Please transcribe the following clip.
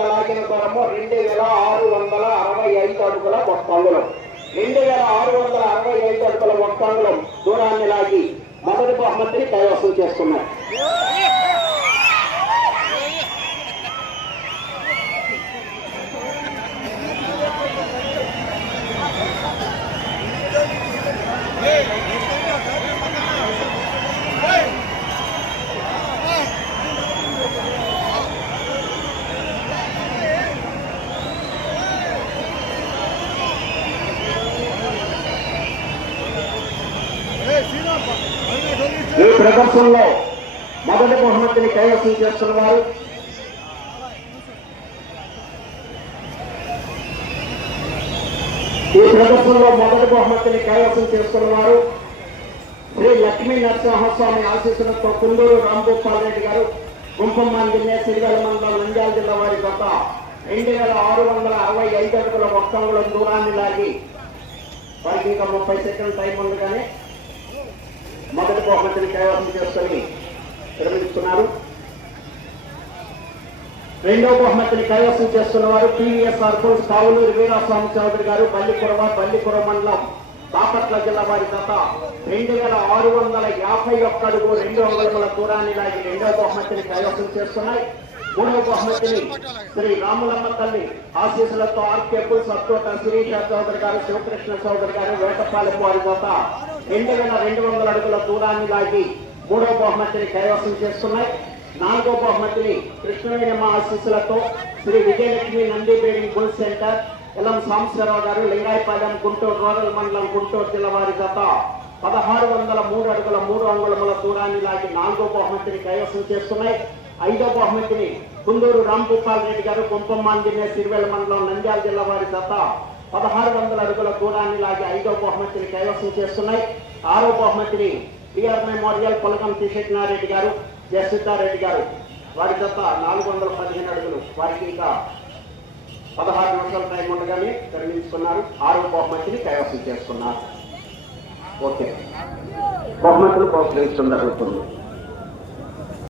తలాకిన తరము రెండు వేల ఆరు వందల అరవై ఐదు అడుగుల మొత్తాంగులం రెండు వేల ఆరు వందల అరవై ఐదు అడుగుల ఒక్క దూరాన్ని లాగి మొదటి బహుమతిని కైవసం చేసుకున్నారు ఈ ప్రదర్శనలో మొదటి బహుమతిని కైవసం చేస్తున్న వారు ఈ ప్రదర్శనలో మొదటి బహుమతిని కైవసం చేసుకున్నవారు శ్రీ లక్ష్మీ నరసింహస్వామి ఆశీస్సులతో కుందూరు రాంగోపాల్ రెడ్డి గారు కుంభమాంగిన్య సిరిగల మండలం నంద్యాల జిల్లా వారి గత రెండు వేల ఆరు వందల అరవై ఐదు అడుగుల ఒక్కంగుల దూరాన్ని లాగి వారికి ఇంకా ముప్పై సెకండ్ టైం ఉండగానే మొదటి బహుమతిని కైవసం చేసుకొని విరమిస్తున్నారు రెండో బహుమతిని కైవసం చేస్తున్న వారు పివిఎస్ఆర్ బుల్స్ కావులూరు వీరాస్వామి చౌదరి గారు బల్లిపురవ బల్లిపుర మండలం బాపట్ల జిల్లా వారి గత రెండు వేల ఆరు వందల యాభై ఒక్క అడుగు రెండు అంగుళముల దూరాన్ని లాగి రెండో బహుమతిని కైవసం చేస్తున్నాయి. మూడవ బహుమతిని శ్రీ రాములమ్మ తల్లి ఆశీస్సులతో ఆర్కే బుల్స్ అత్తోట శిరీష చౌదరి గారు శివకృష్ణ చౌదరి గారు వేటపాలెం వారి గత రెండు వేల రెండు వందల అడుగుల దూరాన్ని లాగి మూడో బహుమతిని కైవసం చేస్తున్నాయి. నాలుగో బహుమతిని కృష్ణవేణమ్మ ఆశీస్సులతో Sri Vijayalakshmi Nandi breeding bull centre Ellam Sambasivarao garu Lingayapalem Guntur rural మండలం గుంటూరు జిల్లా వారి గత పదహారు వందల మూడు అడుగుల మూడు అంగుళముల దూరాన్ని లాగి నాలుగో బహుమతిని కైవసం చేస్తున్నాయి. ఐదో బహుమతిని కుందూరు గోపాల్ రెడ్డి గారు కుంభమాంజనే సిరివెల మండలం నంద్యాల జిల్లా వారి గత పదహారు వందల అడుగుల దూరాన్ని లాగి ఐదో బహుమతిని కైవసం చేస్తున్నాయి. ఆరో బహుమతిని బిఆర్ మెమోరియల్ పొలగం కిషెట్నారెడ్డి గారు జసిద్ధారెడ్డి గారు. వారి గత నాలుగు వందల పదిహేను అడుగులు. వారికి ఇంకా పదహారు నిమిషాల టైం ఉండగానే విరమించుకున్నారు ఆరో బహుమతిని కైవసం చేసుకున్నారు ఓకే. బహుమతులు ప్రోత్సహించడం జరుగుతుంది.